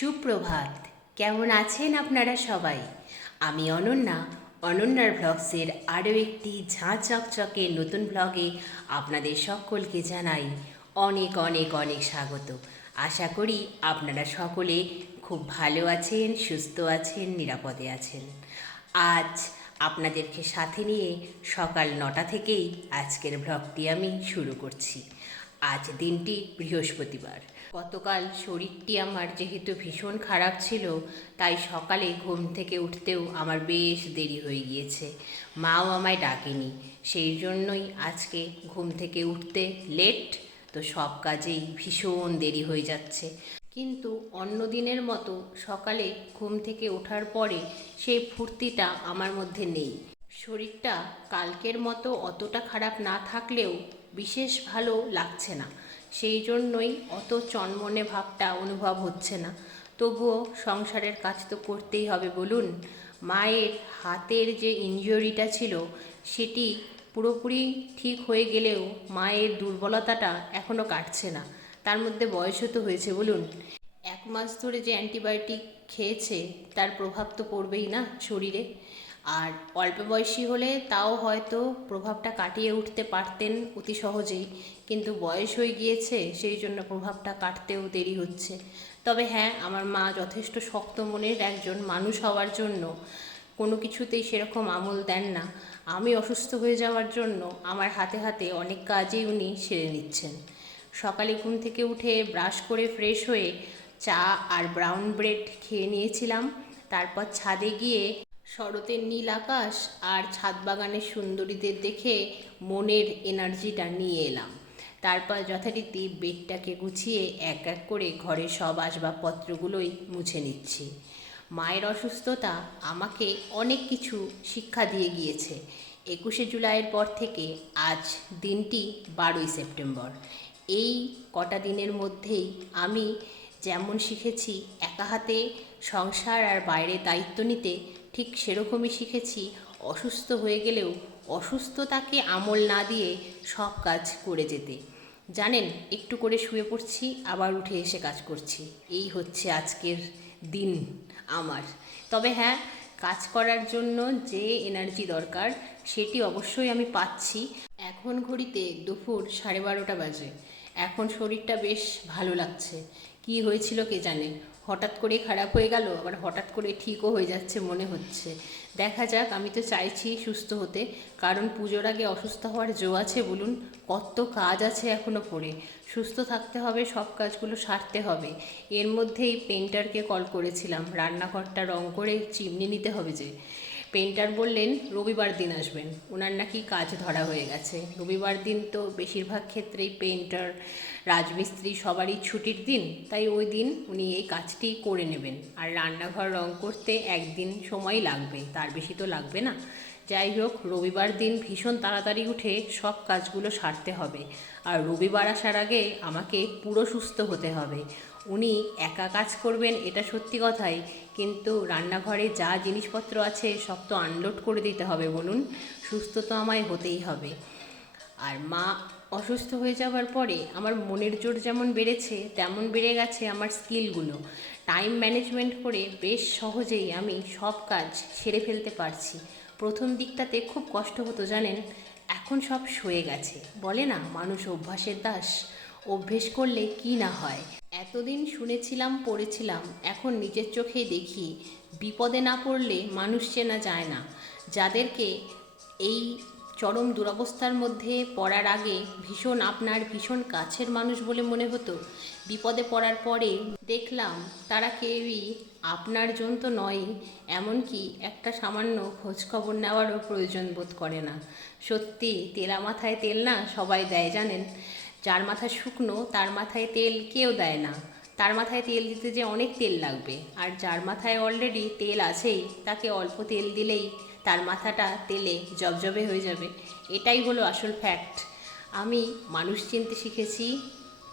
সুপ্রভাত। কেমন আছেন আপনারা সবাই? আমি অনন্যা। অনন্যার ব্লগসের আরও একটি ঝাঁ চকচকে নতুন ব্লগে আপনাদের সকলকে জানাই অনেক অনেক অনেক স্বাগত। আশা করি আপনারা সকলে খুব ভালো আছেন, সুস্থ আছেন, নিরাপদে আছেন। আজ আপনাদেরকে সাথে নিয়ে সকাল নটা থেকেই আজকের ব্লগটি আমি শুরু করছি। আজ দিনটি বৃহস্পতিবার। গতকাল শরীরটি আমার যেহেতু ভীষণ খারাপ ছিল, তাই সকালে ঘুম থেকে উঠতেও আমার বেশ দেরি হয়ে গিয়েছে। মাও আমায় ডাকেনি। সেই জন্যই আজকে ঘুম থেকে উঠতে লেট তো সব কাজেই ভীষণ দেরি হয়ে যাচ্ছে। কিন্তু অন্য দিনের মতো সকালে ঘুম থেকে ওঠার পরে সেই ফুর্তিটা আমার মধ্যে নেই। শরীরটা কালকের মতো অতটা খারাপ না থাকলেও বিশেষ ভালো লাগছে না। সেই জন্যই অত চনমনে ভাবটা অনুভব হচ্ছে না। তবুও সংসারের কাজ তো করতেই হবে বলুন। মায়ের হাতের যে ইনজুরিটা ছিল, সেটি পুরোপুরি ঠিক হয়ে গেলেও মায়ের দুর্বলতাটা এখনও কাটছে না। তার মধ্যে বয়সও তো হয়েছে বলুন। এক মাস ধরে যে অ্যান্টিবায়োটিক খেয়েছে, তার প্রভাব তো পড়বেই না শরীরে। আর অল্প বয়সী হলে তাও হয়তো প্রভাবটা কাটিয়ে উঠতে পারতেন অতি সহজেই। কিন্তু বয়স হয়ে গিয়েছে, সেই জন্য প্রভাবটা কাটতেও দেরি হচ্ছে। তবে হ্যাঁ আমার মা যথেষ্ট শক্ত মনের একজন মানুষ হওয়ার জন্য কোনো কিছুতেই সেরকম আমল দেন না। আমি অসুস্থ হয়ে যাওয়ার জন্য আমার হাতে হাতে অনেক কাজই উনি সেরে নিচ্ছেন। সকালে ঘুম থেকে উঠে ব্রাশ করে ফ্রেশ হয়ে চা আর ব্রাউন ব্রেড খেয়ে নিয়েছিলাম। তারপর ছাদে গিয়ে শরতের নীল আকাশ আর ছাদ বাগানের সুন্দরীদের দেখে মনের এনার্জিটা নিয়ে এলাম। তারপর যথারীতি বেডটাকে গুছিয়ে এক এক করে ঘরের সব আসবাবপত্রগুলোই মুছে নিচ্ছি। মায়ের অসুস্থতা আমাকে অনেক কিছু শিক্ষা দিয়ে গিয়েছে। একুশে জুলাইয়ের পর থেকে আজ দিনটি বারোই সেপ্টেম্বর। এই কটা দিনের মধ্যেই আমি যেমন শিখেছি একা হাতে সংসার আর বাইরে দায়িত্ব নিতে ঠিক সেরকমই শিখেছি। অসুস্থ হয়ে গেলেও অসুস্থতাকে আমল না দিয়ে সব কাজ করে যেতে। জানেন, একটু করে শুয়ে পড়ছি, আবার উঠে এসে কাজ করছি। এই হচ্ছে আজকের দিন আমার। তবে হ্যাঁ কাজ করার জন্য যে এনার্জি দরকার, সেটি অবশ্যই আমি পাচ্ছি। এখন ঘড়িতে দুপুর সাড়ে বারোটা বাজে। এখন শরীরটা বেশ ভালো লাগছে। কি হয়েছিল কে জানে? হঠাৎ করে খারাপ হয়ে গেল, আবার হঠাৎ করে ঠিকও হয়ে যাচ্ছে মনে হচ্ছে। দেখা যাক, আমি তো চাইছি সুস্থ হতে। কারণ পুজোর আগে অসুস্থ হওয়ার জো আছে বলুন, কত কাজ আছে এখনও পড়ে। সুস্থ থাকতে হবে, সব কাজগুলো সারতে হবে। এর মধ্যেই পেন্টারকে কল করেছিলাম, রান্নাঘরটা রং করে চিমনি নিতে হবে যে। পেন্টার বললেন, রবিবার দিন আসবেন। ওনার নাকি কাজ ধরা হয়ে গেছে। রবিবার দিন তো বেশিরভাগ ক্ষেত্রেই পেন্টার রাজমিস্ত্রি সবারই ছুটির দিন। তাই ওই দিন উনি এই কাজটি করে নেবেন। আর রান্নাঘর রং করতে একদিন সময় লাগবে। তার বেশি তো লাগবে না। যাই হোক, রবিবার দিন ভীষণ তাড়াতাড়ি উঠে সব কাজগুলো সারতে হবে। আর রবিবার আসার আগে আমাকে পুরো সুস্থ হতে হবে। উনি একা কাজ করবেন, এটা সত্যি কথাই। কিন্তু রান্নাঘরে যা জিনিসপত্র আছে, সব তো আনলোড করে দিতে হবে বলুন। সুস্থ তো আমায় হতেই হবে। আর মা অসুস্থ হয়ে যাওয়ার পরে আমার মনের জোর যেমন বেড়েছে, তেমন বেড়ে গেছে আমার স্কিলগুলো। টাইম ম্যানেজমেন্ট করে বেশ সহজেই আমি সব কাজ সেরে ফেলতে পারছি। প্রথম দিকটাতে খুব কষ্ট হতো, জানেন? এখন সব সয়ে গেছে। বলে না, মানুষ অভ্যাসের দাস। অভ্যেস করলে কি না হয়? এতদিন শুনেছিলাম, পড়েছিলাম, এখন নিজের চোখেই দেখি, বিপদে না পড়লে মানুষ চেনা যায় না। যাদেরকে এই চরম দুরবস্থার মধ্যে পড়ার আগে ভীষণ আপনার ভীষণ কাছের মানুষ বলে মনে হতো। বিপদে পড়ার পরে দেখলাম তারা কেউই আপনার জন তো নয়ই এমনকি একটা সামান্য খোঁজখবর নেওয়ারও প্রয়োজন বোধ করে না। সত্যি, তেলা মাথায় তেল না সবাই দেয় জানেন? যার মাথা শুকনো, তার মাথায় তেল কেউ দেয় না। তার মাথায় তেল দিতে যে অনেক তেল লাগবে, আর যার মাথায় অলরেডি তেল আছেই, তাকে অল্প তেল দিলেই তার মাথাটা তেলে জবজবে হয়ে যাবে। এটাই হলো আসল ফ্যাক্ট আমি মানুষ চিনতে শিখেছি,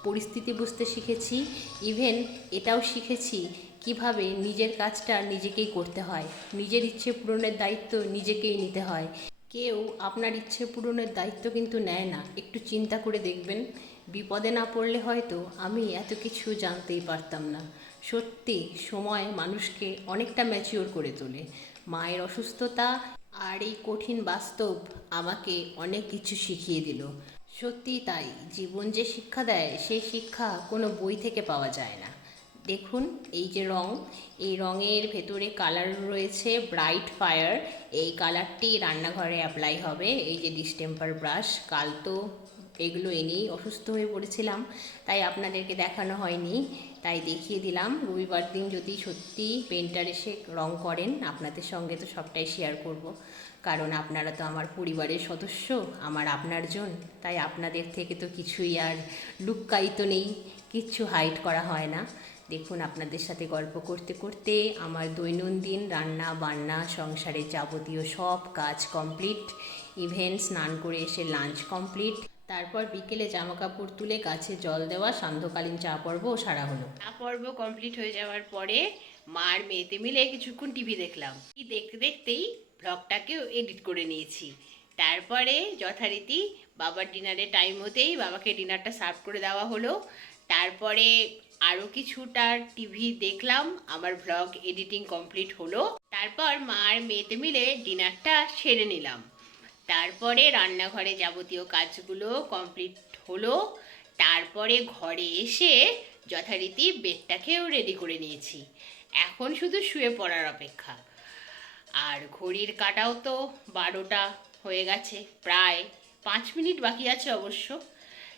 পরিস্থিতি বুঝতে শিখেছি ইভেন এটাও শিখেছি কীভাবে নিজের কাজটা নিজেকেই করতে হয়। নিজের ইচ্ছে পূরণের দায়িত্ব নিজেকেই নিতে হয়। কেউ আপনার ইচ্ছে পূরণের দায়িত্ব কিন্তু নেয় না। একটু চিন্তা করে দেখবেন। বিপদে না পড়লে হয়তো আমি এত কিছু জানতেই পারতাম না। সত্যি, সময় মানুষকে অনেকটা ম্যাচিওর করে তোলে। মায়ের অসুস্থতা আর এই কঠিন বাস্তব আমাকে অনেক কিছু শিখিয়ে দিল। সত্যি তাই, জীবন যে শিক্ষা দেয়, সেই শিক্ষা কোনো বই থেকে পাওয়া যায় না। দেখুন, এই যে রং, এই রঙের ভেতরে কালার রয়েছে ব্রাইট ফায়ার। এই কালারটি রান্নাঘরে অ্যাপ্লাই হবে। এই যে ডিস্টেম্পার ব্রাশ কাল তো এগুলো এনেই অসুস্থ হয়ে পড়েছিলাম, তাই আপনাদেরকে দেখানো হয়নি। তাই দেখিয়ে দিলাম। রবিবার দিন যদি সত্যি পেন্টার এসে রং করেন, আপনাদের সঙ্গে তো সবটাই শেয়ার করব। কারণ আপনারা তো আমার পরিবারের সদস্য, আমার আপনার জন, তাই আপনাদের থেকে তো কিছুই আর লুক্কায়িত নেই, কিচ্ছু হাইড করা হয় না। দেখুন, আপনাদের সাথে গল্প করতে করতে আমার দৈনন্দিন রান্না, বান্না, সংসারের যাবতীয় সব কাজ কমপ্লিট ইভেন স্নান করে এসে লাঞ্চ কমপ্লিট তারপর বিকেলে জামা কাপড় তুলে গাছে জল দেওয়া, সান্ধ্যকালীন চা পর্বও সারা হলো। চা পর্ব কমপ্লিট হয়ে যাওয়ার পরে মার মেয়েতে মিলে কিছুক্ষণ টিভি দেখলাম। দেখতে দেখতেই ব্লগটাকেও এডিট করে নিয়েছি। তারপরে যথারীতি বাবার ডিনারের টাইম হতেই বাবাকে ডিনারটা সার্ভ করে দেওয়া হলো। তারপরে আরও কিছুটা টিভি দেখলাম, আমার ভ্লগ এডিটিং কমপ্লিট হলো। তারপর মার মেয়েতে মিলে ডিনারটা সেরে নিলাম। তারপরে রান্নাঘরে যাবতীয় কাজগুলো কমপ্লিট হলো। তারপরে ঘরে এসে যথারীতি বেডটাকেও রেডি করে নিয়েছি। এখন শুধু শুয়ে পড়ার অপেক্ষা। আর ঘড়ির কাটাও তো বারোটা হয়ে গেছে, প্রায় পাঁচ মিনিট বাকি আছে অবশ্য।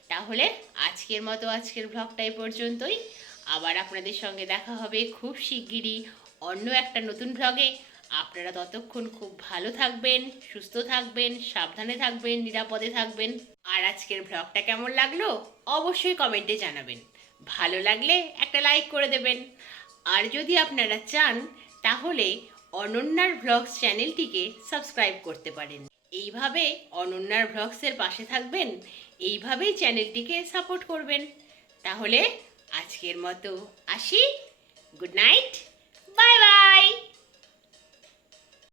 তাহলে আজকের মতো আজকের ভ্লগটা এই পর্যন্তই। আবার আপনাদের সঙ্গে দেখা হবে খুব শিগগিরই অন্য একটা নতুন ভ্লগে আপনারা ততক্ষণ খুব ভালো থাকবেন, সুস্থ থাকবেন, সাবধানে থাকবেন, নিরাপদে থাকবেন। আর আজকের ভ্লগটা কেমন লাগল? অবশ্যই কমেন্টে জানাবেন। ভালো লাগলে একটা লাইক করে দেবেন। আর যদি আপনারা চান, তাহলে অনন্যার ভ্লগস চ্যানেলটিকে সাবস্ক্রাইব করতে পারেন। এইভাবে অনন্যার ভ্লগসের পাশে থাকবেন, এইভাবেই চ্যানেলটিকে সাপোর্ট করবেন। তাহলে আজকের মতো আসি। Good night bye bye